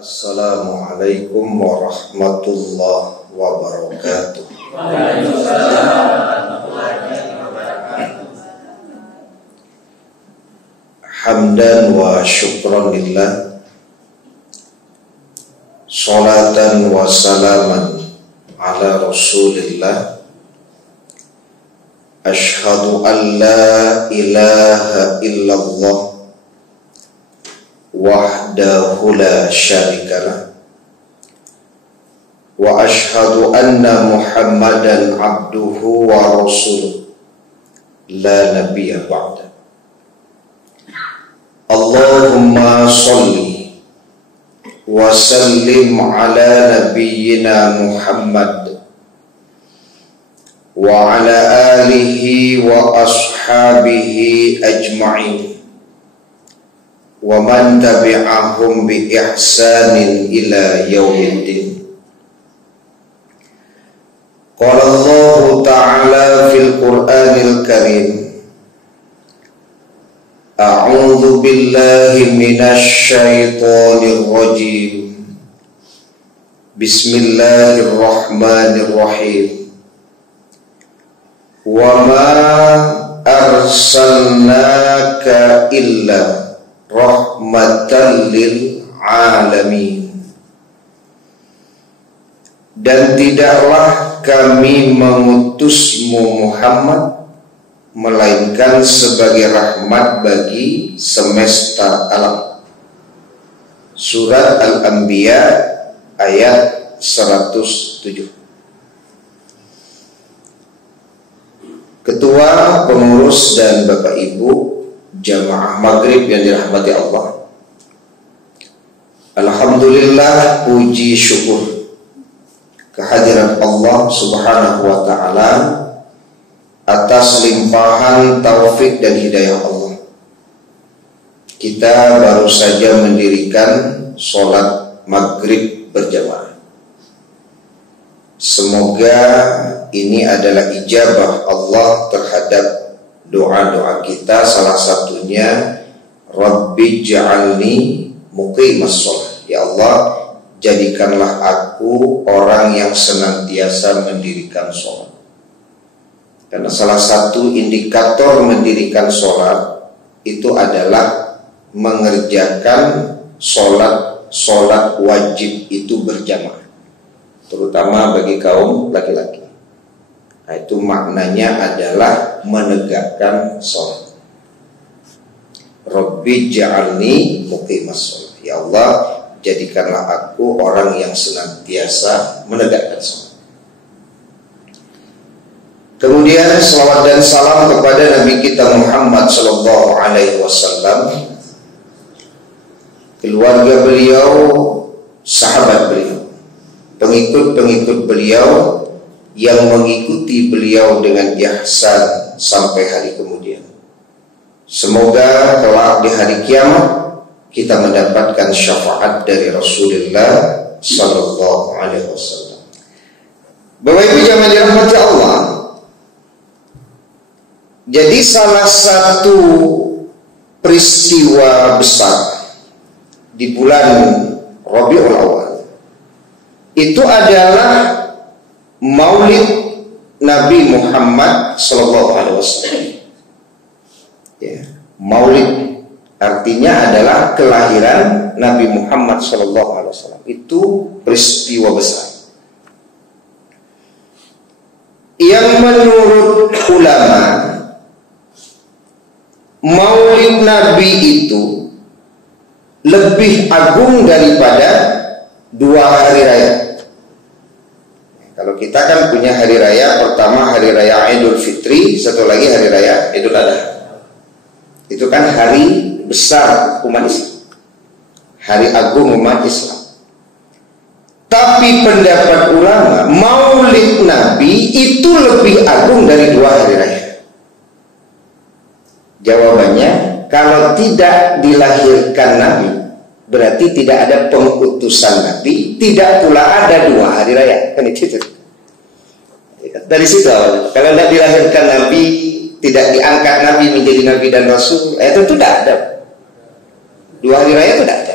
Assalamualaikum warahmatullahi wabarakatuh. Hamdan wa syukran lillah, salatan wa salaman ala rasulillah. Ashhadu an la ilaha illallah wahdahu la syarikalah, wa ashhadu anna Muhammadan abduhu wa rasuluh la nabiyya ba'da. Allahumma salli wa sallim ala nabiyyina Muhammad wa ala alihi wa ashabihi ajma'in wa man tabi'ahum bi ihsanin ila yaumiddin. Qala Allah ta'ala fil Qur'anil Karim, a'udzu billahi minasy syaithanir rajim. Bismillahirrahmanirrahim. Wa ma arsalnaka illa rahmatan lil alamin. Dan tidaklah kami mengutusmu Muhammad melainkan sebagai rahmat bagi semesta alam. Surat Al-Anbiya ayat 107. Ketua, pengurus dan Bapak Ibu jamaah maghrib yang dirahmati Allah, alhamdulillah, puji syukur kehadiran Allah subhanahu wa ta'ala atas limpahan taufik dan hidayah Allah. Kita baru saja mendirikan sholat maghrib berjamaah. Semoga ini adalah ijabah Allah terhadap doa-doa kita, salah satunya Rabbi ja'alni muqimas shalah. Ya Allah, jadikanlah aku orang yang senantiasa mendirikan sholat. Karena salah satu indikator mendirikan sholat itu adalah mengerjakan sholat wajib itu berjamaah, terutama bagi kaum laki-laki. Nah, itu maknanya adalah menegakkan sholat. Rabbi ja'alni muqimas shalah. Ya Allah, jadikanlah aku orang yang senantiasa menegakkan sholat. Kemudian salawat dan salam kepada Nabi kita Muhammad sallallahu alaihi wasallam, keluarga beliau, sahabat beliau, pengikut-pengikut beliau yang mengikuti beliau dengan ihsan sampai hari kemudian. Semoga kelak di hari kiamat kita mendapatkan syafaat dari Rasulullah sallallahu alaihi wasallam. Bapak Ibu jamaah dirahmati Allah, jadi salah satu peristiwa besar di bulan Rabiul Awal itu adalah Maulid Nabi Muhammad sallallahu alaihi wasallam. Ya, Maulid artinya adalah kelahiran Nabi Muhammad sallallahu alaihi wasallam. Itu peristiwa besar yang menurut ulama, Maulid Nabi itu lebih agung daripada dua hari raya. Kalau kita kan punya hari raya, pertama hari raya Idul Fitri, satu lagi hari raya Idul Adha. Itu kan hari besar umat Islam, hari agung umat Islam. Tapi pendapat ulama, Maulid Nabi itu lebih agung dari dua hari raya. Jawabannya, kalau tidak dilahirkan Nabi, berarti tidak ada pengutusan Nabi, tidak pula ada dua hari raya. Kan itu. Dari situ awalnya. Kalau tidak dilahirkan Nabi, tidak diangkat Nabi menjadi Nabi dan Rasul, itu tidak ada. Dua hari raya itu tidak ada.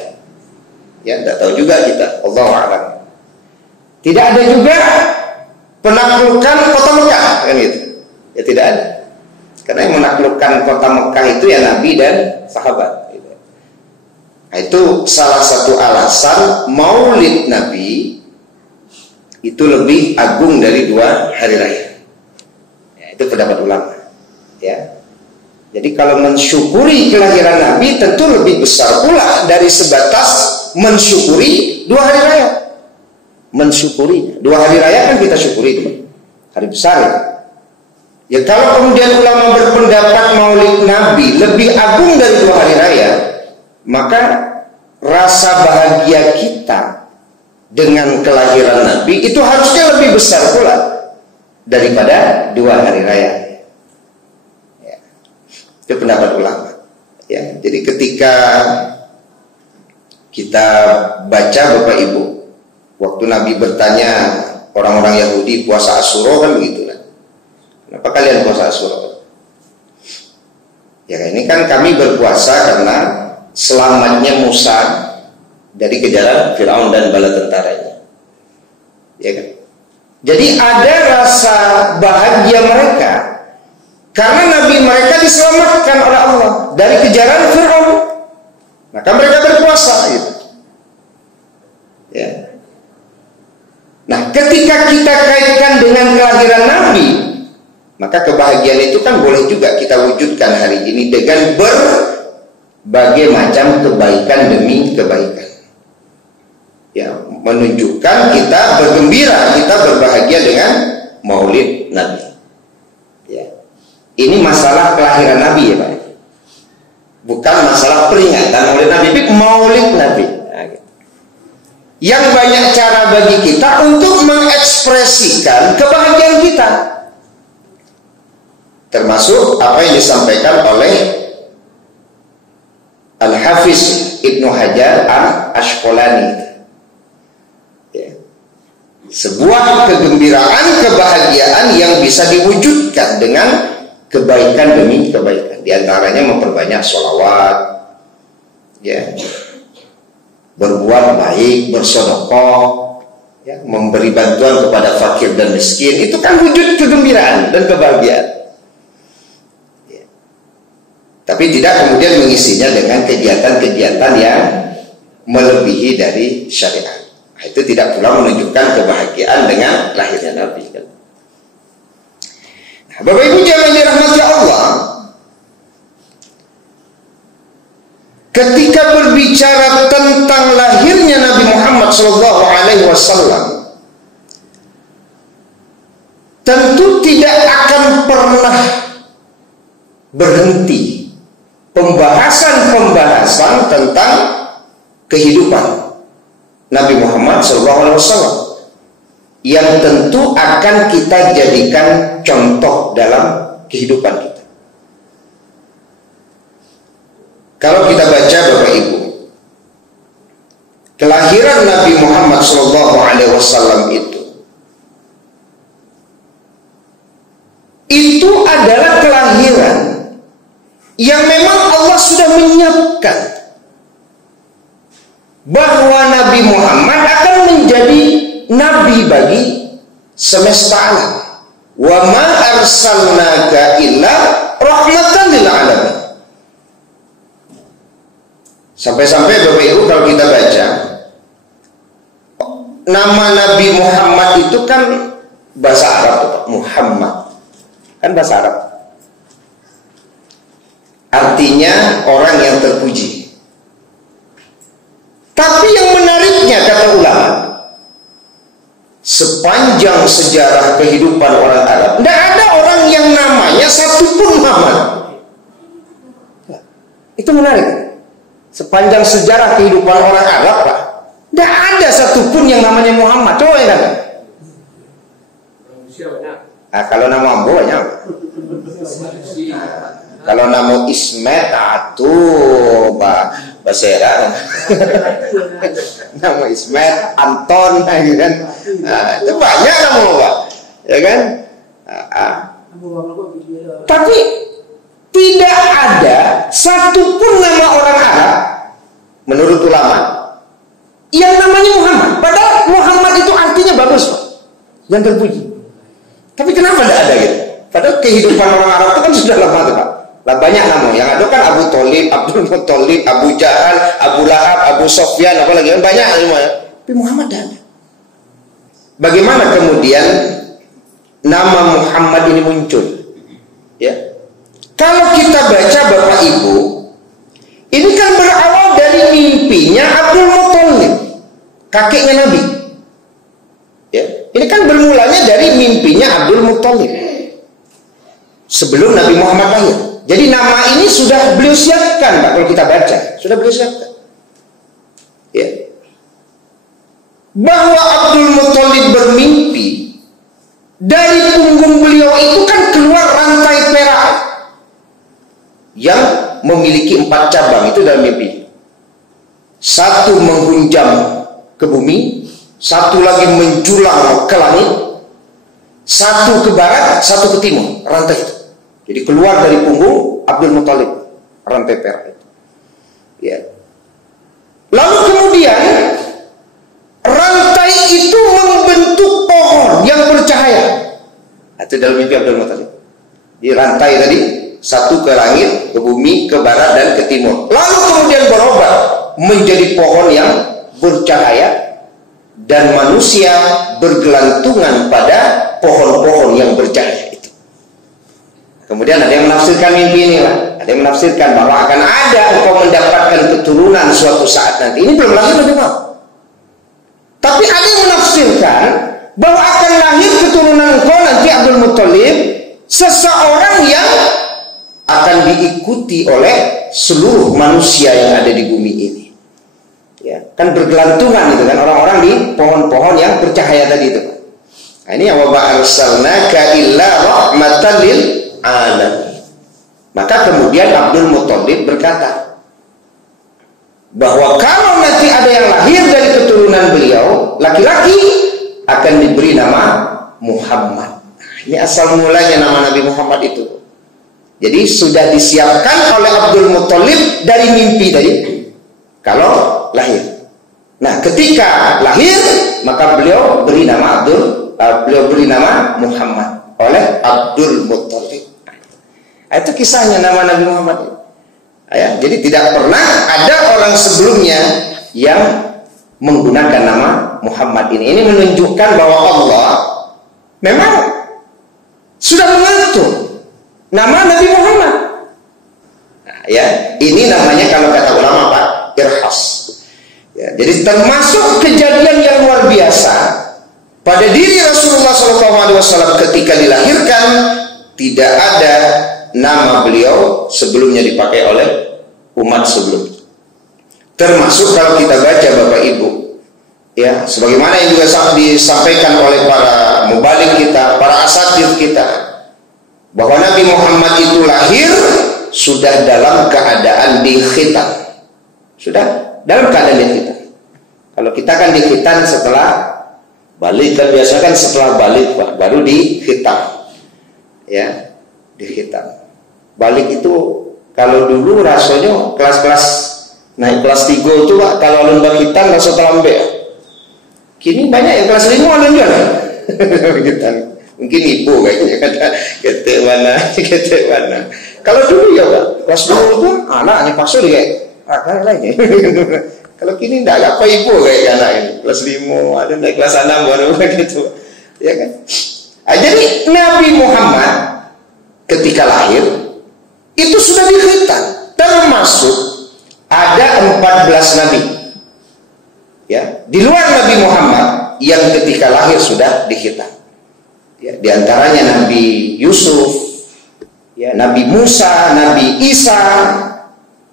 Ya, tidak tahu juga Wallahu a'lam. Tidak ada juga penaklukan kota Mekah, kan gitu. Ya tidak ada. Karena yang menaklukkan kota Mekah itu ya Nabi dan sahabat. Gitu. Nah, itu salah satu alasan Maulid Nabi itu lebih agung dari 2 hari raya. Ya, itu pendapat ulama. Ya. Jadi kalau mensyukuri kelahiran Nabi tentu lebih besar pula dari sebatas mensyukuri 2 hari raya. Mensyukuri 2 hari raya kan kita syukuri itu hari besar ya. Ya kalau kemudian ulama berpendapat Maulid Nabi lebih agung dari 2 hari raya, maka rasa bahagia kita dengan kelahiran Nabi itu harusnya lebih besar pula daripada 2 hari raya. Ya. Itu pendapat ulama. Ya, jadi ketika kita baca Bapak Ibu, waktu Nabi bertanya orang-orang Yahudi puasa Asyura kan begitu kan? Kenapa kalian puasa Asyura? Ya ini kan kami berpuasa karena selamatnya Musa dari kejaran Firaun dan bala tentaranya. Ya kan? Jadi ada rasa bahagia mereka karena Nabi mereka diselamatkan oleh Allah dari kejaran Firaun. Maka mereka berpuasa gitu. Ya. Nah, ketika kita kaitkan dengan kelahiran Nabi, maka kebahagiaan itu kan boleh juga kita wujudkan hari ini dengan berbagai macam kebaikan demi kebaikan. Ya, menunjukkan kita bergembira, kita berbahagia dengan Maulid Nabi. Ya. Ini masalah kelahiran Nabi ya Pak. Bukan masalah peringatan Maulid Nabi, tapi Maulid Nabi. Nah, gitu. Yang banyak cara bagi kita untuk mengekspresikan kebahagiaan kita. Termasuk apa yang disampaikan oleh Al-Hafiz Ibnu Hajar Al-Asqalani. Ya. Sebuah kegembiraan, kebahagiaan yang bisa diwujudkan dengan kebaikan demi kebaikan. Di antaranya memperbanyak sholawat, ya, berbuat baik, bersedekah, ya, memberi bantuan kepada fakir dan miskin. Itu kan wujud kegembiraan dan kebahagiaan. Tapi tidak kemudian mengisinya dengan kegiatan-kegiatan yang melebihi dari syariat. Nah, itu tidak pula menunjukkan kebahagiaan dengan lahirnya Nabi. Nah, Bapak Ibu jangan dirahmati Allah. Ketika berbicara tentang lahirnya Nabi Muhammad SAW, tentu tidak akan pernah berhenti pembahasan-pembahasan tentang kehidupan Nabi Muhammad SAW yang tentu akan kita jadikan contoh dalam kehidupan kita. Kalau kita baca Bapak Ibu, kelahiran Nabi Muhammad SAW itu adalah kelahiran yang memang Allah sudah menyiapkan bahwa Nabi Muhammad akan menjadi nabi bagi semesta alam. Wa ma arsalnaka illa rahmatan lil alamin. Sampai-sampai Bapak Ibu kalau kita baca nama Nabi Muhammad itu kan bahasa Arab, Muhammad kan bahasa Arab. Artinya orang yang terpuji. Tapi yang menariknya kata ulama, sepanjang sejarah kehidupan orang Arab, tidak ada orang yang namanya satupun Muhammad. Itu menarik. Sepanjang sejarah kehidupan orang Arab, Pak, tidak ada satupun yang namanya Muhammad. Coba ya kan? Nah, kalau nama Ambo banyak. Kalau nama Ismet atuh Pak Basera. Nama Ismet, Anton gitu kan. Nah, itu banyak nama Pak. Ya kan? Tapi tidak ada satupun nama orang Arab menurut ulama yang namanya Muhammad. bagus Pak, yang terpuji. Tapi kenapa tidak ada gitu? Padahal kehidupan orang Arab itu kan sudah lama tuh Pak. Lah banyak nama yang ada kan Abu Thalib, Abdul Muthalib, Abu Jahal, Abu Lahab, Abu Sofyan, apa lagi kan banyak semuanya. Tapi Muhammad tidak ada. Bagaimana kemudian nama Muhammad ini muncul? Ya, kalau kita baca Bapak Ibu, ini kan berawal dari mimpinya Abdul Muthalib, kakeknya Nabi. Ya, ini kan bermulanya dari mimpinya Abdul Muthalib sebelum Nabi Muhammad lahir. Jadi nama ini sudah beliau siapkan, Pak. Kalau kita baca, sudah beliau siapkan. Ya, bahwa Abdul Muthalib bermimpi dari punggung beliau itu kan keluar rantai perak yang memiliki 4 cabang itu dalam mimpi. Satu menghunjam ke bumi, satu lagi menjulang ke langit, satu ke barat, satu ke timur, rantai itu. Jadi keluar dari punggung Abdul Muthalib rantai perak itu. Ya. Lalu kemudian rantai itu membentuk pohon yang bercahaya. Itu dalam mimpi Abdul Muthalib. Di rantai tadi, satu ke langit, ke bumi, ke barat, dan ke timur. Lalu kemudian berubah menjadi pohon yang bercahaya, dan manusia bergelantungan pada pohon-pohon yang bercahaya itu. Kemudian ada yang menafsirkan mimpi ini, ada yang menafsirkan bahwa akan ada engkau mendapatkan keturunan suatu saat nanti. Ini belum lahir Nabi Muhammad. Tapi ada yang menafsirkan bahwa akan lahir keturunan engkau nanti Abdul Muthalib, seseorang yang akan diikuti oleh seluruh manusia yang ada di bumi ini. Ya, kan bergelantungan itu kan orang-orang di pohon-pohon yang bercahaya tadi itu. Nah, ini wa arsalnaka illa rahmatan lil alamin. Maka kemudian Abdul Muthalib berkata bahwa kalau nanti ada yang lahir dari keturunan beliau, laki-laki, akan diberi nama Muhammad. Ini asal mulanya nama Nabi Muhammad itu. Jadi sudah disiapkan oleh Abdul Muthalib dari mimpi tadi kalau lahir. Nah, ketika lahir maka beliau beri nama Muhammad oleh Abdul Muthalib. Nah, itu kisahnya nama Nabi Muhammad. Ya, jadi tidak pernah ada orang sebelumnya yang menggunakan nama Muhammad ini. Ini menunjukkan bahwa Allah memang sudah mengatur nama Nabi Muhammad. Nah, ya, ini namanya kalau kata ulama Pak, irhas. Ya, jadi termasuk kejadian yang luar biasa pada diri Rasulullah SAW ketika dilahirkan, tidak ada nama beliau sebelumnya dipakai oleh umat sebelumnya. Termasuk kalau kita baca Bapak Ibu, ya, sebagaimana yang juga disampaikan oleh para mubalik kita, para asatir kita, bahwa Nabi Muhammad itu lahir sudah dalam keadaan dikhitan. Sudah dalam keadaan dikhitan. Kalau kita kan dikhitan setelah balik, kan biasa kan setelah balik Pak, baru dikhitan. Ya, dikhitan. Balik itu kalau dulu rasanya kelas-kelas naik kelas 3 itu Pak, kalau lomba khitan langsung telambe. Kini banyak yang kelas 5 ada juga kan? Khitan. Mungkin ibu kayaknya kata ketek mana. Kalau dulu ya Pak, kelas 2 itu anaknya paksa dia kayak lagi. Kalau kini enggak apa ibu kayak anak ini. Kelas 5 ada naik kelas 6 baru gitu. Ya kan? Nah, jadi Nabi Muhammad ketika lahir itu sudah dikhitan, termasuk ada 14 nabi. Ya, di luar Nabi Muhammad yang ketika lahir sudah dikhitan. Ya, di antaranya Nabi Yusuf, ya, Nabi Musa, Nabi Isa,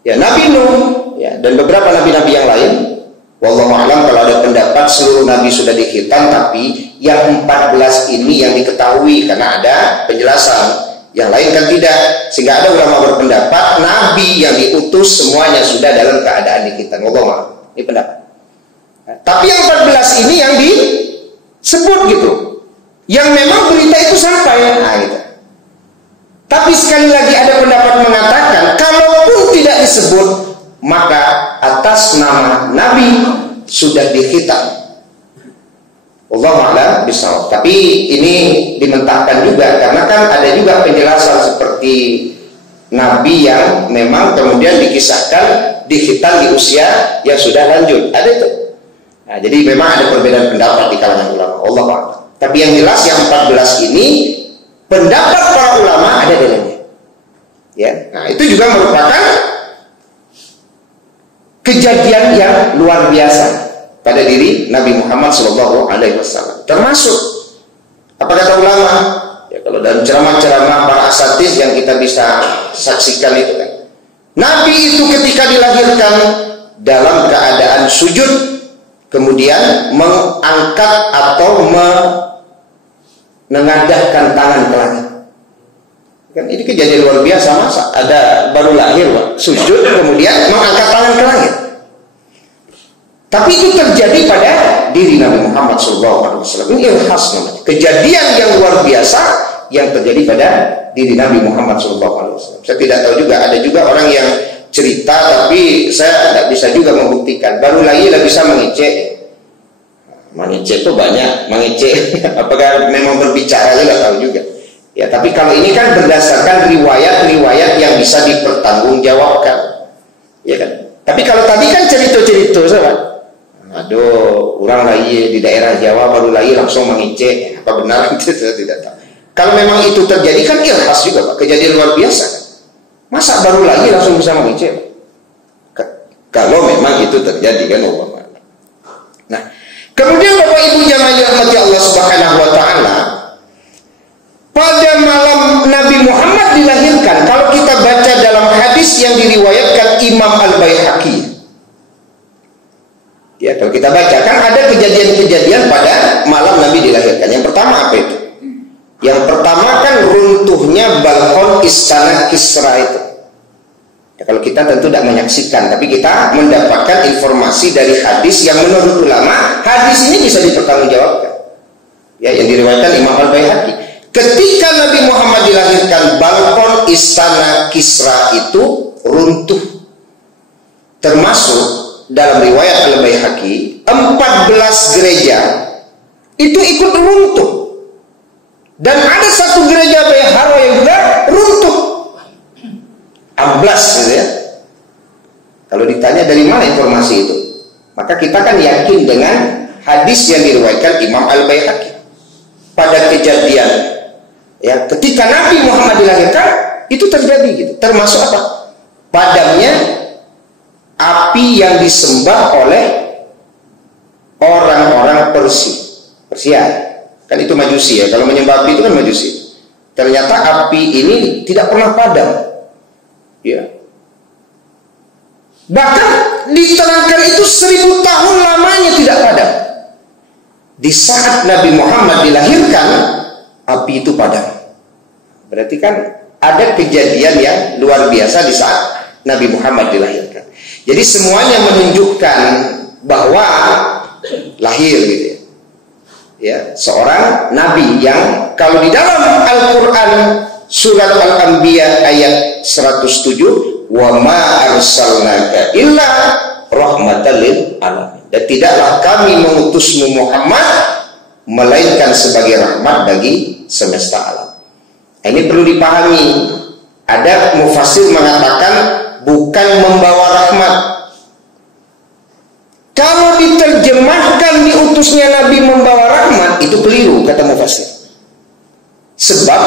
ya, Nabi Nuh, ya, dan beberapa nabi-nabi yang lain. Wallahu a'lam, kalau ada pendapat seluruh nabi sudah dikhitan, tapi yang 14 ini yang diketahui karena ada penjelasan. Yang lain kan tidak, sehingga ada ulama berpendapat nabi yang diutus semuanya sudah dalam keadaan dikhitan. Wallahu a'lam. Ini pendapat. Nah, tapi yang 14 ini yang disebut gitu, yang memang berita itu sampai. Nah, gitu. Tapi sekali lagi ada pendapat mengatakan, kalaupun tidak disebut, maka atas nama Nabi sudah dikhitan. Wallahu a'lam bishawab. Tapi ini dimentahkan juga karena kan ada juga penjelasan seperti nabi yang memang kemudian dikisahkan dikhitan di usia yang sudah lanjut. Ada itu. Nah, jadi memang ada perbedaan pendapat di kalangan ulama. Allah a'lam. Tapi yang jelas yang 14 ini pendapat para ulama ada dalilnya. Ya. Nah, itu juga merupakan kejadian yang luar biasa pada diri Nabi Muhammad SAW. Termasuk apa kata ulama? Ya, kalau dalam ceramah-ceramah para asatidz yang kita bisa saksikan itu kan, Nabi itu ketika dilahirkan dalam keadaan sujud, kemudian mengangkat atau menengadahkan tangan ke langit. Kan ini kejadian luar biasa, masa ada baru lahir sujud kemudian mengangkat tangan ke langit. Tapi itu terjadi pada diri Nabi Muhammad SAW. Ini khas namanya. Kejadian yang luar biasa yang terjadi pada diri Nabi Muhammad SAW. Saya tidak tahu juga, ada juga orang yang cerita tapi saya tidak bisa juga membuktikan. Baru lahir bisa mengecek. Mengecek itu banyak, mengecek. Apakah memang berbicara juga tahu juga. Ya, tapi kalau ini kan berdasarkan riwayat-riwayat yang bisa dipertanggungjawabkan. Ya kan? Tapi kalau tadi kan cerita-cerita, sahabat. Aduh, orang lahir di daerah Jawa baru lahir langsung mengecek. Apa benar itu saya tidak tahu. Kalau memang itu terjadi kan khas juga Pak, kejadian luar biasa kan. Masa baru lahir langsung bisa mengecek? Kalau memang itu terjadi kan umpama. Nah, kemudian Bapak Ibu jamaah dirahmati Allah Subhanahu wa taala, pada malam Nabi Muhammad dilahirkan, kalau kita baca dalam hadis yang diriwayatkan Imam Al-Baihaqi. Ya, kalau kita baca kan ada kejadian-kejadian pada malam Nabi dilahirkan. Yang pertama apa itu? Yang pertama kan runtuhnya balkon istana Kisra itu. Ya, kalau kita tentu tidak menyaksikan, tapi kita mendapatkan informasi dari hadis yang menurut ulama hadis ini bisa dipertanggungjawabkan. Ya, yang diriwayatkan Imam Al-Baihaqi. Ketika Nabi Muhammad dilahirkan, balkon istana Kisra itu runtuh. Termasuk dalam riwayat Al-Baihaqi 14 gereja itu ikut runtuh, dan ada satu gereja Bayharo yang juga runtuh 14 gitu ya. Kalau ditanya dari mana informasi itu, maka kita kan yakin dengan hadis yang diriwayatkan Imam Al-Baihaqi. Pada kejadian ya ketika Nabi Muhammad dilahirkan itu terjadi gitu. Termasuk apa? Padamnya api yang disembah oleh orang-orang Persia. Kan itu Majusi ya. Kalau menyembah api itu kan Majusi. Ternyata api ini tidak pernah padam. Ya. Bahkan diterangkan itu 1000 tahun lamanya tidak padam. Di saat Nabi Muhammad dilahirkan, api itu padam. Berarti kan ada kejadian yang luar biasa di saat Nabi Muhammad dilahirkan. Jadi semuanya menunjukkan bahwa lahir gitu ya. Ya, seorang nabi yang kalau di dalam Al-Qur'an surat Al-Anbiya ayat 107, "Wa ma arsalnaka illa rahmatan lil alamin." Dan tidaklah kami mengutusmu Muhammad melainkan sebagai rahmat bagi semesta alam. Ini perlu dipahami. Ada mufassir mengatakan bukan membawa rahmat. Kalau diterjemahkan diutusnya Nabi membawa rahmat, itu keliru kata mufassir. Sebab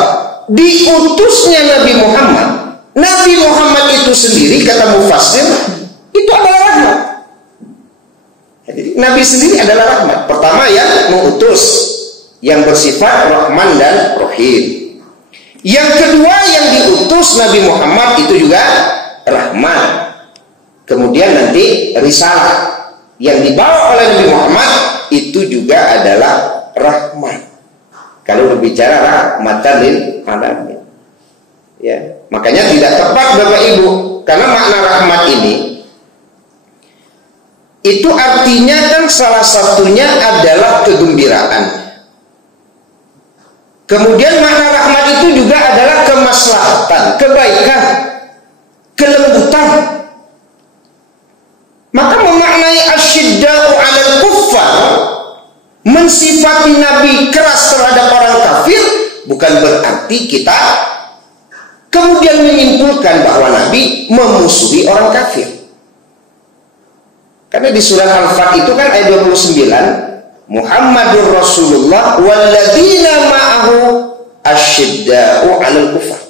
diutusnya Nabi Muhammad itu sendiri kata mufassir itu adalah rahmat. Jadi Nabi sendiri adalah rahmat. Pertama yang mengutus, yang bersifat Rahman dan Rahim. Yang kedua yang diutus Nabi Muhammad itu juga rahmat. Kemudian nanti risalah yang dibawa oleh Nabi Muhammad itu juga adalah rahmat. Kalau berbicara rahmatan lil alamin. Ya, makanya tidak tepat Bapak Ibu, karena makna rahmat ini itu artinya kan salah satunya adalah kegembiraan. Kemudian makna rahmat itu juga adalah kemaslahatan, kebaikan, kelembutan. Maka memaknai asyidda'u 'alal kuffar mensifati Nabi keras terhadap orang kafir, bukan berarti kita kemudian menyimpulkan bahwa Nabi memusuhi orang kafir. Karena di surah Al-Fat itu kan ayat 29, Muhammadur Rasulullah walladzina ma'ahu asyidda'u 'alal kufar.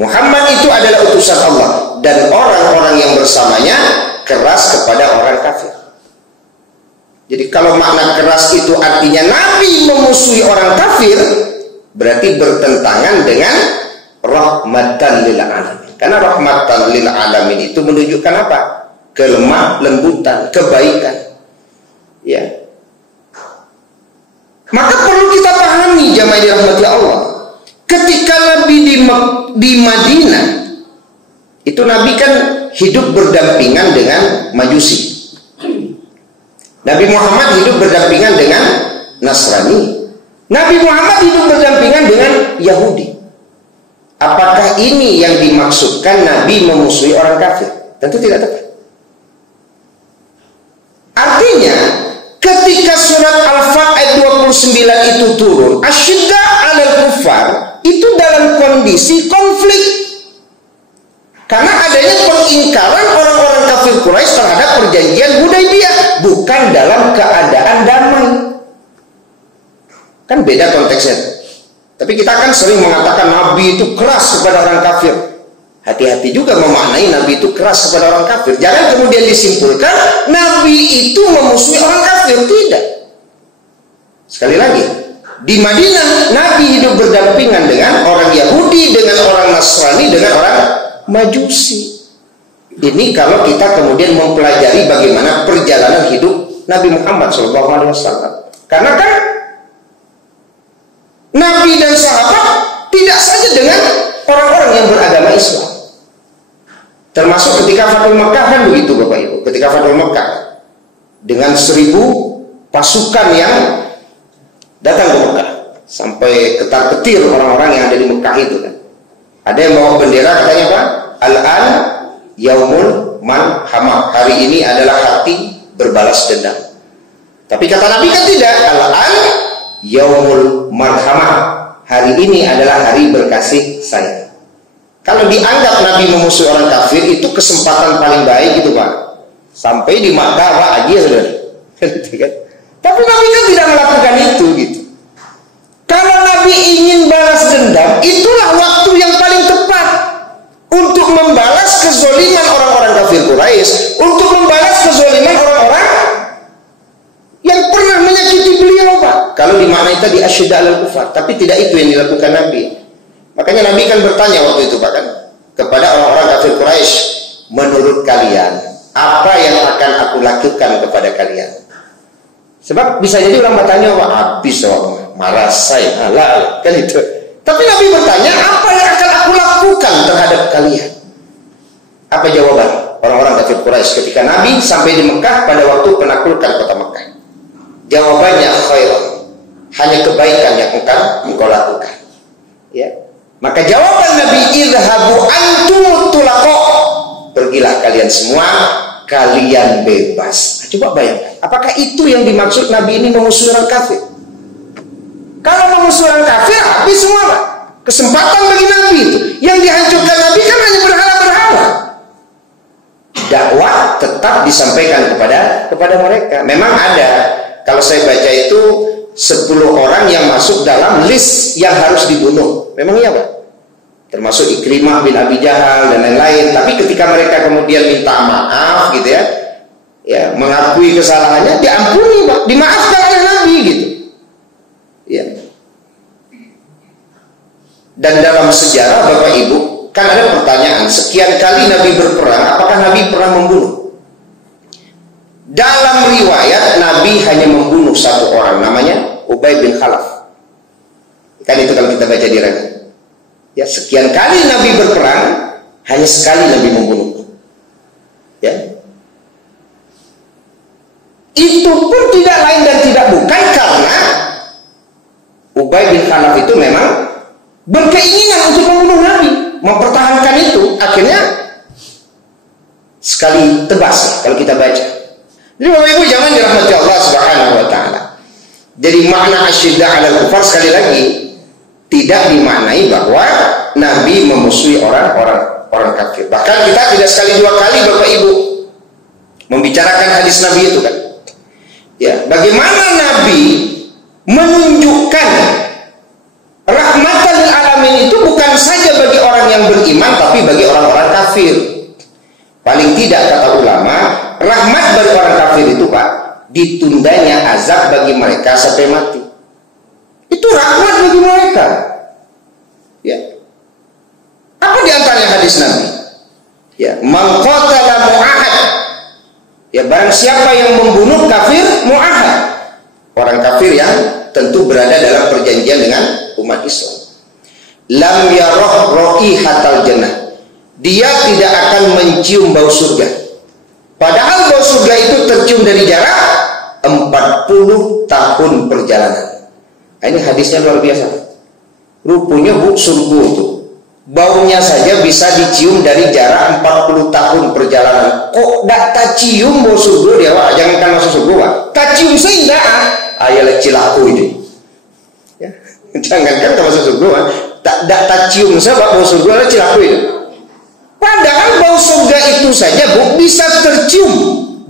Muhammad itu adalah utusan Allah dan orang-orang yang bersamanya keras kepada orang kafir. Jadi kalau makna keras itu artinya Nabi memusuhi orang kafir, berarti bertentangan dengan rahmatan lil alamin. Karena rahmatan lil alamin itu menunjukkan apa? Kelemah lembutan, kebaikan. Ya. Maka perlu kita pahami jamaah dirahmati Allah. Ketika Nabi di Madinah, itu Nabi kan hidup berdampingan dengan Majusi. Nabi Muhammad hidup berdampingan dengan Nasrani. Nabi Muhammad hidup berdampingan dengan Yahudi. Apakah ini yang dimaksudkan Nabi memusuhi orang kafir? Tentu tidak tepat. Artinya, ketika surat Al-Fat ayat 29 itu turun, asyidda 'alal kufar, itu dalam kondisi konflik. Karena adanya pengingkaran orang-orang kafir Quraisy terhadap perjanjian Hudaybiyah, bukan dalam keadaan damai. Kan beda konteksnya. Tapi kita kan sering mengatakan Nabi itu keras kepada orang kafir. Hati-hati juga memaknai Nabi itu keras kepada orang kafir. Jangan kemudian disimpulkan Nabi itu memusuhi orang kafir. Tidak. Sekali lagi, di Madinah Nabi hidup berdampingan dengan orang Yahudi, dengan orang Nasrani, dengan orang Majusi. Ini kalau kita kemudian mempelajari bagaimana perjalanan hidup Nabi Muhammad SAW. Karena kan Nabi dan sahabat tidak saja dengan orang-orang yang beragama Islam. Termasuk ketika Fathul Mekah kan begitu Bapak Ibu. Ketika Fathul Mekah dengan 1000 pasukan yang datang ke Mekah, sampai ketar-ketir orang-orang yang ada di Mekah itu kan. Ada yang bawa bendera katanya apa? Al-an yaumul manhamah. Hari ini adalah hati berbalas dendam. Tapi kata Nabi kan tidak. Al-an yaumul marhamah. Hari ini adalah hari berkasih sayang. Kalau dianggap Nabi memusuhi orang kafir, itu kesempatan paling baik gitu Pak. Sampai di Makkah Pak aja sudah. Tapi Nabi kan tidak melakukan itu gitu. Kalau Nabi ingin balas dendam, itulah waktu yang paling tepat untuk membalas kezoliman orang-orang kafir Quraisy, untuk membalas kezoliman orang-orang yang pernah menyakiti beliau Pak. Kalau dimaknai tadi asyidda 'alal kufar, tapi tidak itu yang dilakukan Nabi. Makanya Nabi kan bertanya waktu itu Pak kan kepada orang-orang kafir Quraisy, menurut kalian apa yang akan aku lakukan kepada kalian? Sebab bisa jadi orang bertanya, Pak, habis orang marah saya, halal, kan itu. Tapi Nabi bertanya, apa yang akan aku lakukan terhadap kalian? Apa jawaban orang-orang kafir Quraisy ketika Nabi sampai di Mekah pada waktu menaklukkan kota Mekah? Jawabannya khairan, hanya kebaikan yang engkau lakukan. Ya. Maka jawaban Nabi, idhabu antum tulaqo, pergilah kalian semua, kalian bebas. Nah, coba bayangkan, apakah itu yang dimaksud Nabi ini memusuhi orang kafir? Kalau memusuhi orang kafir, habis semua Pak. Kesempatan bagi Nabi itu. Yang dihancurkan Nabi kan hanya berhala-berhala. Dakwah tetap disampaikan kepada mereka. Memang ada, kalau saya baca itu 10 orang yang masuk dalam list yang harus dibunuh. Memang iya Pak. Termasuk Ikrimah bin Abi Jahal dan lain-lain. Tapi ketika mereka kemudian minta maaf gitu ya, mengakui kesalahannya, diampuni Pak, dimaafkan oleh Nabi gitu. Ya. Dan dalam sejarah Bapak Ibu, kan ada pertanyaan, sekian kali Nabi berperang, apakah Nabi pernah membunuh? Dalam riwayat Nabi hanya membunuh 1 orang, namanya Ubay bin Khalaf. Kan itu kalau kita baca di Rana. Ya, sekian kali Nabi berperang, hanya sekali Nabi membunuh. Ya. Itu pun tidak lain dan tidak bukan karena Ubay bin Khalaf itu memang berkeinginan untuk membunuh Nabi, mempertahankan itu. Akhirnya sekali tebas kalau kita baca. Jadi Bapak Ibu jangan dirahmati Allah Subhanahu wa taala. Jadi makna asyidda 'alal kufar sekali lagi tidak dimaknai bahwa Nabi memusuhi orang kafir. Bahkan kita tidak sekali dua kali Bapak Ibu membicarakan hadis Nabi itu kan. Ya, bagaimana Nabi menunjukkan rahmatan lil alamin itu bukan saja bagi orang yang beriman tapi bagi orang-orang kafir. Paling tidak kata ulama, rahmat bagi orang kafir itu Pak, ditundanya azab bagi mereka sampai mati. Itu rahmat bagi mereka. Ya. Apa di antaranya hadis Nabi? Ya, man qatala mu'ahad. Ya, barang siapa yang membunuh kafir mu'ahad. Orang kafir yang tentu berada dalam perjanjian dengan umat Islam. Lam yarah raihatal jannah. Dia tidak akan mencium bau surga. Padahal bau surga itu tercium dari jarak 40 tahun perjalanan. Nah, ini hadisnya luar biasa. Rupanya surga itu baunya saja bisa dicium dari jarak 40 tahun perjalanan. Kok tak cium bau surga dia, Pak? Jangankan masuk surga, Pak. Tak cium sehingga ayalah cilaku ini. Ya. Jangankan masuk surga, Pak. Tak cium saja bau surga cilaku itu. Padahal bau surga itu saja Bu bisa tercium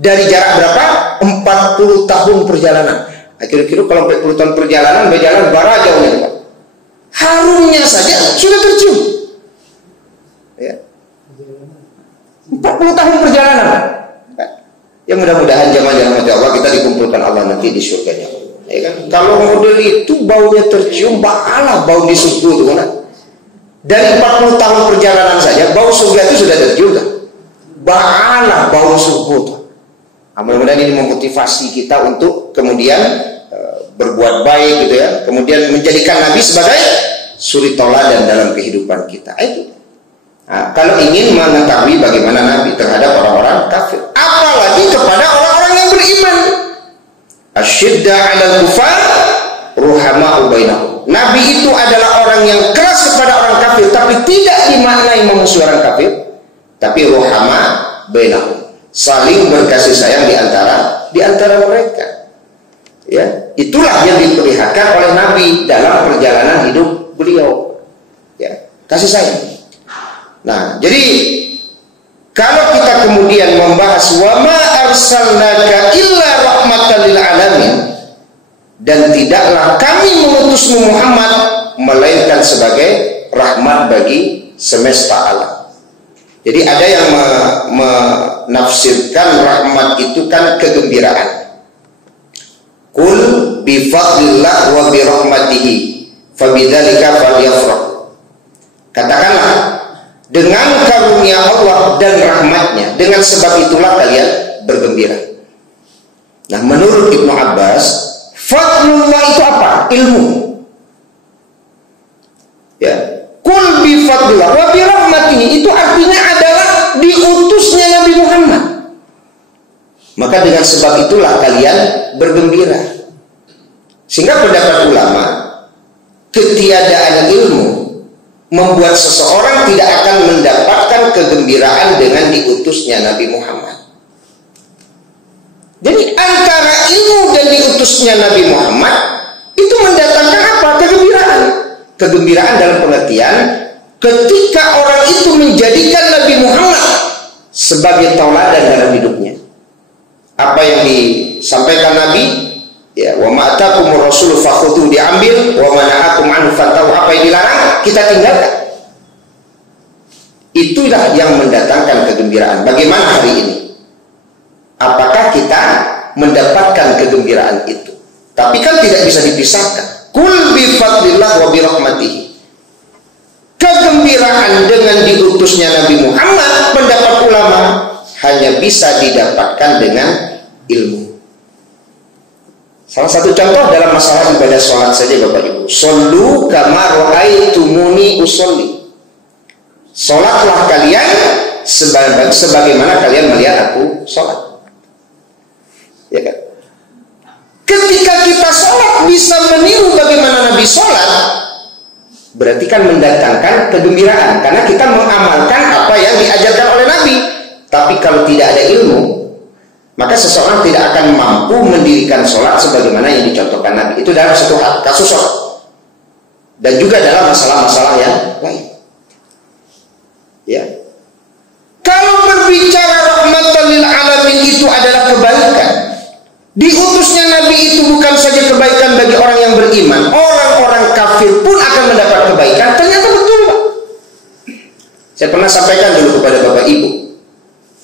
dari jarak berapa? 40 tahun perjalanan. Kira-kira kalau 40 tahun perjalanan berjalan berapa jauhnya Pak? Harumnya saja sudah tercium. Ya. 40 tahun perjalanan. Ya mudah-mudahan jamaah Allah kita dikumpulkan Allah nanti di surganya. Ya kan? Kalau model itu baunya tercium, bakalah bau di surga itu kan? Dari 40 tahun perjalanan saja bau surga itu sudah tercium kan? Bakalah bau surga itu. Mudah-mudahan ini memotivasi kita untuk kemudian berbuat baik gitu ya, kemudian menjadikan Nabi sebagai suri toladan dalam kehidupan kita. Itu. Nah, kalau ingin mengetahui bagaimana Nabi terhadap orang-orang kafir, apalagi kepada orang-orang yang beriman. Asyidda 'alal kufar, ruhama'u bainahum. Nabi itu adalah orang yang keras kepada orang kafir, tapi tidak dimaknai memusuhi orang kafir, tapi ruhama bainahum, saling berkasih sayang di antara mereka. Ya, itulah yang diperlihatkan oleh Nabi dalam perjalanan hidup beliau. Ya, kasih sayang. Nah, jadi kalau kita kemudian membahas wa ma arsalnaka illa rahmatan lil alamin, dan tidaklah kami mengutusmu Muhammad melainkan sebagai rahmat bagi semesta alam. Jadi ada yang menafsirkan rahmat itu kan kegembiraan. Qul bi fadlillah wa bi rahmatihi fabidzalika falyafrah. Katakanlah, dengan karunia Allah dan rahmatnya, dengan sebab itulah kalian bergembira. Nah, menurut Ibnu Abbas, fadlullah itu apa? Ilmu. Ya. Qul bi fadlillah wa bi rahmatihi itu artinya adalah diutusnya Nabi Muhammad. Maka dengan sebab itulah kalian bergembira. Sehingga pendapat ulama, ketiadaan ilmu membuat seseorang tidak akan mendapatkan kegembiraan dengan diutusnya Nabi Muhammad. Jadi antara ilmu dan diutusnya Nabi Muhammad itu mendatangkan apa? Kegembiraan. Kegembiraan dalam pengertian ketika orang itu menjadikan Nabi Muhammad sebagai tauladan dalam hidupnya. Apa yang disampaikan Nabi, ya, wa ma atakumur rasul fakhudhu, diambil, wa ma nahakum anhu fantahu, apa yang dilarang kita tinggalkan. Itulah yang mendatangkan kegembiraan. Bagaimana hari ini? Apakah kita mendapatkan kegembiraan itu? Tapi kan tidak bisa dipisahkan. Qul bi fadlillah wa bi rahmatihi. Kegembiraan dengan diutusnya Nabi Muhammad, pendapat ulama, hanya bisa didapatkan dengan ilmu. Salah satu contoh dalam masalah ibadah sholat saja Bapak Ibu. Shollu kama ra'aitumuni usolli. Sholatlah kalian sebagaimana kalian melihat aku sholat. Ya kan? Ketika kita sholat bisa meniru bagaimana Nabi sholat, berarti kan mendatangkan kegembiraan, karena kita mengamalkan apa yang diajarkan oleh Nabi. Tapi kalau tidak ada ilmu, maka seseorang tidak akan mampu mendirikan sholat sebagaimana yang dicontohkan Nabi. Itu dalam satu kasus sholat, dan juga dalam masalah-masalah yang lain. Ya, kalau berbicara rahmatan lil alamin itu adalah kebaikan, diutusnya Nabi itu bukan saja kebaikan bagi orang yang beriman, orang-orang kafir pun akan mendapat kebaikan. Ternyata betul, Pak. Saya pernah sampaikan dulu kepada Bapak Ibu,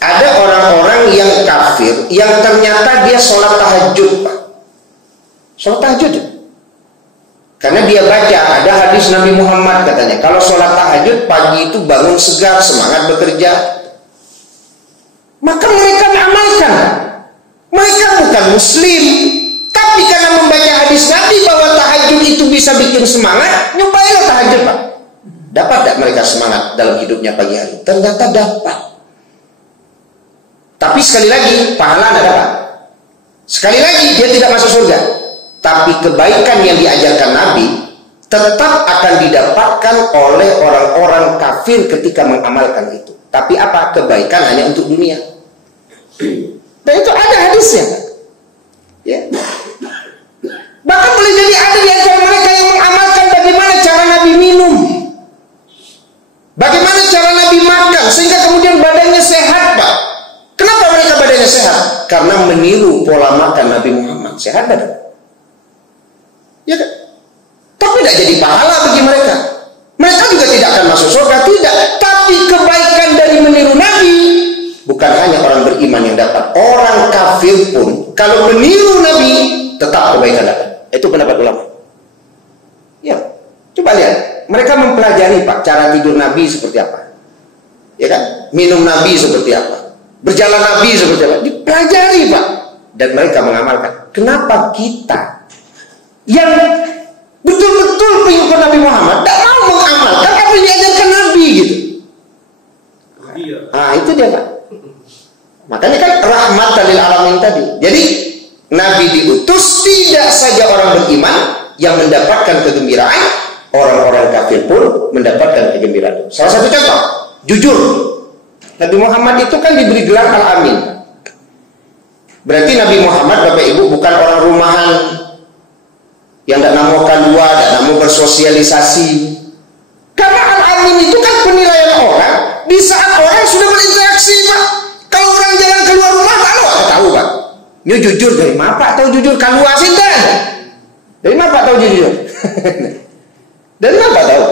ada orang-orang yang kafir yang ternyata dia sholat tahajud, Pak. Sholat tahajud, karena dia baca ada hadis Nabi Muhammad, katanya kalau sholat tahajud pagi itu bangun segar, semangat bekerja. Maka mereka mengamalkan. Mereka bukan muslim, tapi karena membaca hadis Nabi bahwa tahajud itu bisa bikin semangat, nyobainlah tahajud, Pak. Dapat tak mereka semangat dalam hidupnya pagi hari? Ternyata dapat. Tapi sekali lagi, pahala tidak dapat. Sekali lagi, dia tidak masuk surga. Tapi kebaikan yang diajarkan Nabi tetap akan didapatkan oleh orang-orang kafir ketika mengamalkan itu. Tapi apa? Kebaikan hanya untuk dunia. Dan itu ada hadisnya. Ya. Bahkan boleh jadi ada di antara mereka yang mengamalkan bagaimana cara Nabi minum, bagaimana cara Nabi makan, sehingga kemudian badannya sehat, Pak. Kenapa mereka badannya sehat? Karena meniru pola makan Nabi Muhammad. Sehat badan. Ya kan? Tapi tidak jadi pahala bagi mereka. Mereka juga tidak akan masuk surga, tidak. Tapi kebaikan dari meniru Nabi, bukan hanya orang beriman yang dapat, orang kafir pun kalau meniru Nabi tetap kebaikan dapat. Itu pendapat ulama. Ya, coba lihat. Mereka mempelajari, Pak, cara tidur Nabi seperti apa, ya kan? Minum Nabi seperti apa, berjalan Nabi seperti apa, dipelajari, Pak, dan mereka mengamalkan. Kenapa kita yang betul-betul pengikut Nabi Muhammad tidak mau mengamalkan apa yang diajarkan Nabi gitu? Ah, itu dia, Pak. Makanya kan rahmatan lil alamin tadi. Jadi Nabi diutus tidak saja orang beriman yang mendapatkan kegembiraan, orang-orang kafir pun mendapatkan kegembiraan. Salah satu contoh, jujur. Nabi Muhammad itu kan diberi gelar Al-Amin. Berarti Nabi Muhammad, Bapak Ibu, bukan orang rumahan yang tidak mau kedua, tidak mau bersosialisasi. Karena Al-Amin itu kan penilaian orang di saat orang sudah berinteraksi, Pak. Kalau orang jalan keluar rumah, tahu, Pak. Ini jujur dari mana, Pak? Tahu jujur keluar sih, dari mana, Pak? Tahu jujur? Dari mana, Pak? Tahu?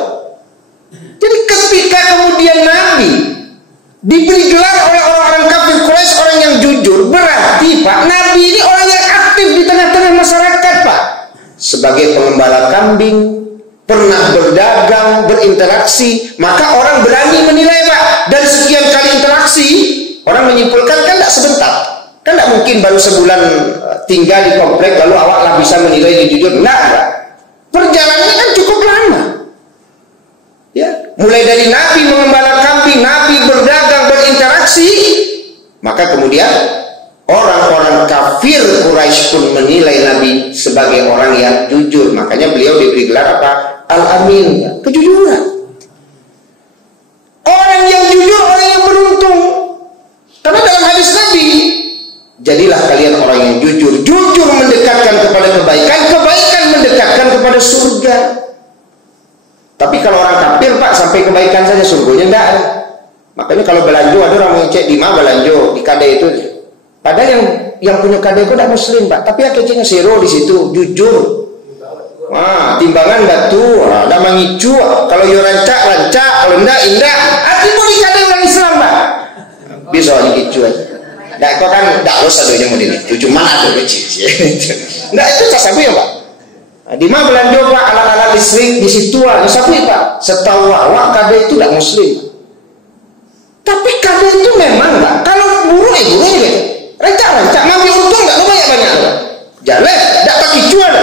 Jadi ketika kemudian Nabi diberi gelar oleh orang-orang kafir Quraisy, orang yang jujur, berarti, Pak, Nabi ini orang yang aktif di tengah-tengah masyarakat, Pak. Sebagai pengembala kambing, pernah berdagang, berinteraksi, maka orang berani menilai, Pak. Dari sekian kali interaksi, orang menyimpulkan kan tidak sebentar, kan tidak mungkin baru sebulan tinggal di komplek lalu awaklah bisa menilai dia jujur. Enggak. Perjalanannya kan cukup lama. Ya, mulai dari Nabi mengembala kambing, Nabi berdagang, berinteraksi, maka kemudian orang-orang kafir Quraisy pun menilai Nabi sebagai orang yang jujur. Makanya beliau diberi gelar apa? Al-Amin, kejujuran. Orang yang jujur, orang yang beruntung. Karena dalam hadis Nabi, jadilah kalian orang yang jujur. Jujur mendekatkan kepada kebaikan, kebaikan mendekatkan kepada surga. Tapi kalau orang kafir, Pak, sampai kebaikan saja, surganya enggak ada. Makanya kalau belanja, ada orang mengecek di mana belanja, di kade itu. Padahal yang punya kade itu tidak muslim, Pak. Tapi keceknya zero di situ, jujur. Wah, timbangan batu, ada mangicu. Kalau yo rancak, kalau enggak, indah. Hati pun di kade orang Islam, Pak. Bisa ngicu aja. Nah, itu kan tidak harus ada yang model itu, cuma ada kecil. Nah, itu sasabu ya, Pak. Di mana belanja, Pak, alat-alat listrik di situ, di sapi, Pak. Setahu awak kade itu tidak muslim. Tapi kade itu memang, Pak, kalau buruh gitu. Rancak, ngambil untung nggak banyak, Pak. Jalan, tidak pakai cuan.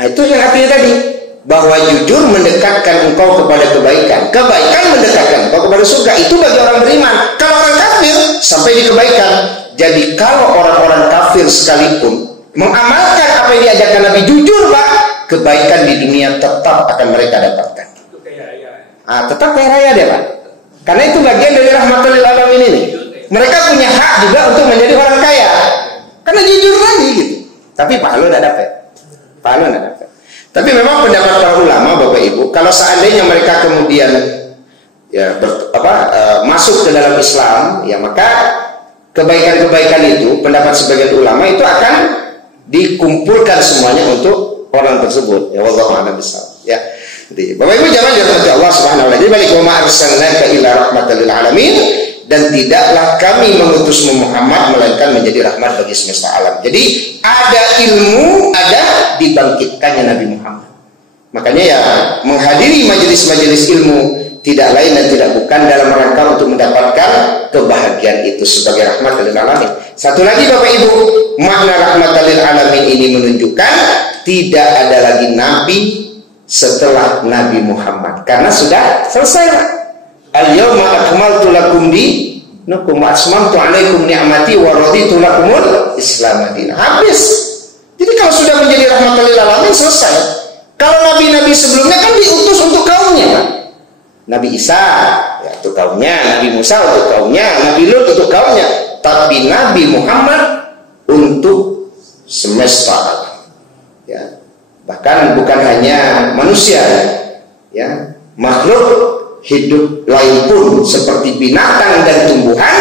Nah, itu yang artinya tadi, bahwa jujur mendekatkan engkau kepada kebaikan, kebaikan mendekatkan engkau kepada surga. Itu bagi orang beriman. Kalau orang kafir sampai di kebaikan. Jadi kalau orang-orang kafir sekalipun mengamalkan apa yang diajarkan Nabi jujur, Pak, kebaikan di dunia tetap akan mereka dapatkan. Tetap kaya raya deh, Pak. Karena itu bagian dari rahmatul lil alamin ini. Mereka punya hak juga untuk menjadi orang kaya. Karena jujur lagi gitu. Tapi pahala tidak dapat. Pahala tidak dapat. Tapi memang pendapat para ulama, Bapak Ibu, kalau seandainya mereka kemudian masuk ke dalam Islam, ya maka kebaikan-kebaikan itu, pendapat sebagian ulama itu akan dikumpulkan semuanya untuk orang tersebut. Ya wallahu a'lam bishawab. Ya. Jadi, Bapak Ibu jangan dirahmati Allah Subhanahu wa taala. Jadi balik wa ma arsalnaka illa rahmatan lil alamin, dan tidaklah kami mengutus Muhammad melainkan menjadi rahmat bagi semesta alam. Jadi ada ilmu, ada dibangkitkannya Nabi Muhammad. Makanya ya menghadiri majelis-majelis ilmu tidak lain dan tidak bukan dalam rangka untuk mendapatkan kebahagiaan itu sebagai rahmat lil alamin. Satu lagi Bapak Ibu, makna rahmat lil alamin ini menunjukkan tidak ada lagi nabi setelah Nabi Muhammad, karena sudah selesai. Al-yawma akmaltu lakum dinakum wa atmamtu 'alaikum ni'mati wa raditu lakumul Islam dinan. Habis. Jadi kalau sudah menjadi rahmatan lil alamin selesai. Kalau nabi-nabi sebelumnya kan diutus untuk kaumnya, Pak. Nabi Isa ya untuk kaumnya, Nabi Musa untuk kaumnya, Nabi Lut untuk kaumnya, tapi Nabi Muhammad untuk semesta alam. Ya. Bahkan bukan hanya manusia, ya, makhluk hidup lain pun seperti binatang dan tumbuhan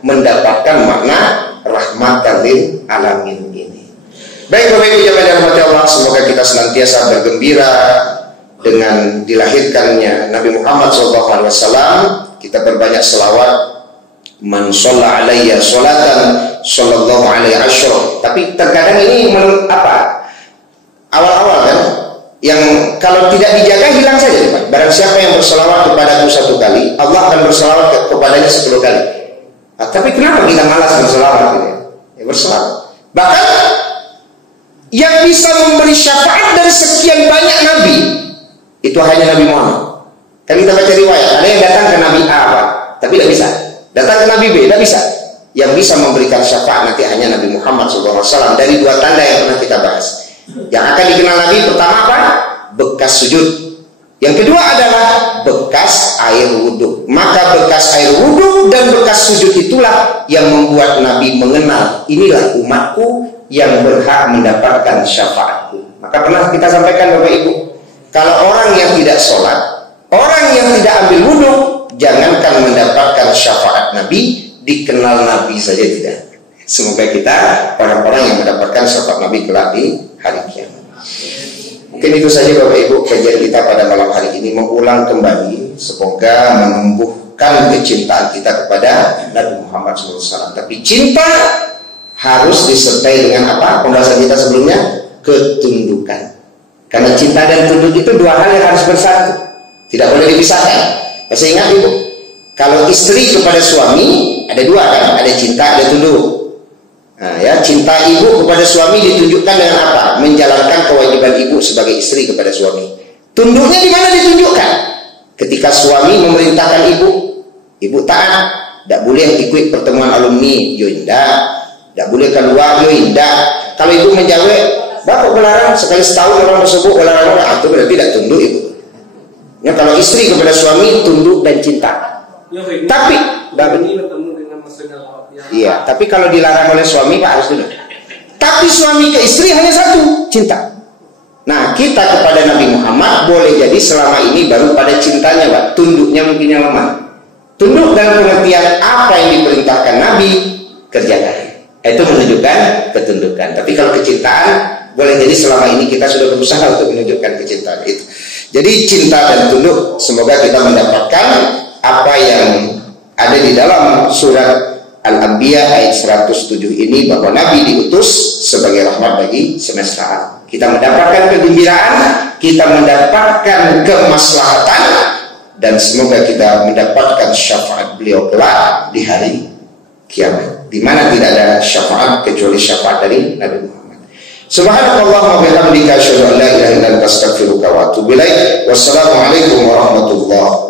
mendapatkan makna rahmatan lil alamin ini. Baik Bapak Ibu jamaah dirahmati Allah, semoga kita senantiasa bergembira dengan dilahirkannya Nabi Muhammad SAW. Kita berbanyak selawat. Man shalla alayya sholatan sallallahu alaihi asyra. Tapi terkadang ini awal-awal kan, yang kalau tidak dijaga hilang saja, Pak. Barang siapa yang berselawat kepadaku 1 kali, Allah akan berselawat kepadanya 10 kali. Nah, tapi kenapa kita malas berselawat? Ya, berselawat. Bahkan yang bisa memberi syafaat dari sekian banyak nabi itu hanya Nabi Muhammad. Kan kita baca riwayat, ada yang datang ke Nabi A, Pak, tapi tidak bisa. Datang ke Nabi B, tidak bisa. Yang bisa memberikan syafaat nanti hanya Nabi Muhammad SAW. Dari 2 tanda yang pernah kita bahas. Yang akan dikenal Nabi pertama apa? Bekas sujud. Yang kedua adalah bekas air wudhu. Maka bekas air wudhu dan bekas sujud itulah yang membuat Nabi mengenal, inilah umatku yang berhak mendapatkan syafaatku. Maka pernah kita sampaikan Bapak Ibu, kalau orang yang tidak sholat, orang yang tidak ambil wudhu, jangankan mendapatkan syafaat Nabi, dikenal Nabi saja tidak. Semoga kita orang-orang yang mendapatkan syafaat Nabi kelak di hari kiamat. Mungkin itu saja Bapak Ibu kajian kita pada malam hari ini, mengulang kembali, semoga menumbuhkan kecintaan kita kepada Nabi Muhammad SAW. Tapi cinta harus disertai dengan apa? Pembahasan kita sebelumnya, ketundukan. Karena cinta dan tunduk itu 2 hal yang harus bersatu, tidak boleh dipisahkan. Masih ingat Ibu? Kalau istri kepada suami ada 2 kan? Ada cinta, ada tunduk. Nah, ya, cinta ibu kepada suami ditunjukkan dengan apa? Menjalankan kewajiban ibu sebagai istri kepada suami. Tunduknya di mana ditunjukkan? Ketika suami memerintahkan ibu, ibu taat. Tidak boleh ikut pertemuan alumni, yo indah. Tidak boleh keluar, yo indah. Kalau ibu menjawab, bapak melarang sekali setahun orang tersebut olahraga, itu berarti tidak tunduk ibu. Ya, kalau istri kepada suami tunduk dan cinta. Ya, tapi ini bertemu dengan iya, tapi kalau dilarang oleh suami Pak harus dulu. Tapi suami ke istri hanya satu, cinta. Nah, kita kepada Nabi Muhammad boleh jadi selama ini baru pada cintanya, Pak. Tunduknya mungkin yang lemah. Tunduk dalam pengertian apa yang diperintahkan Nabi, kerjakan. Itu menunjukkan ketundukan. Tapi kalau kecintaan, boleh jadi selama ini kita sudah berusaha untuk menunjukkan kecintaan itu. Jadi cinta dan tunduk, semoga kita mendapatkan apa yang ada di dalam surat Al-Anbiya ayat 107 ini, bahwa Nabi diutus sebagai rahmat bagi semesta alam. Kita mendapatkan kegembiraan, kita mendapatkan kemaslahatan, dan semoga kita mendapatkan syafaat beliau kelak di hari kiamat, di mana tidak ada syafaat kecuali syafaat dari Nabi Muhammad. Subhanallah wa bihamdika asyhadu an la ilaha illa anta astaghfiruka wa atubu ilaik. Wassalamualaikum warahmatullahi wabarakatuh.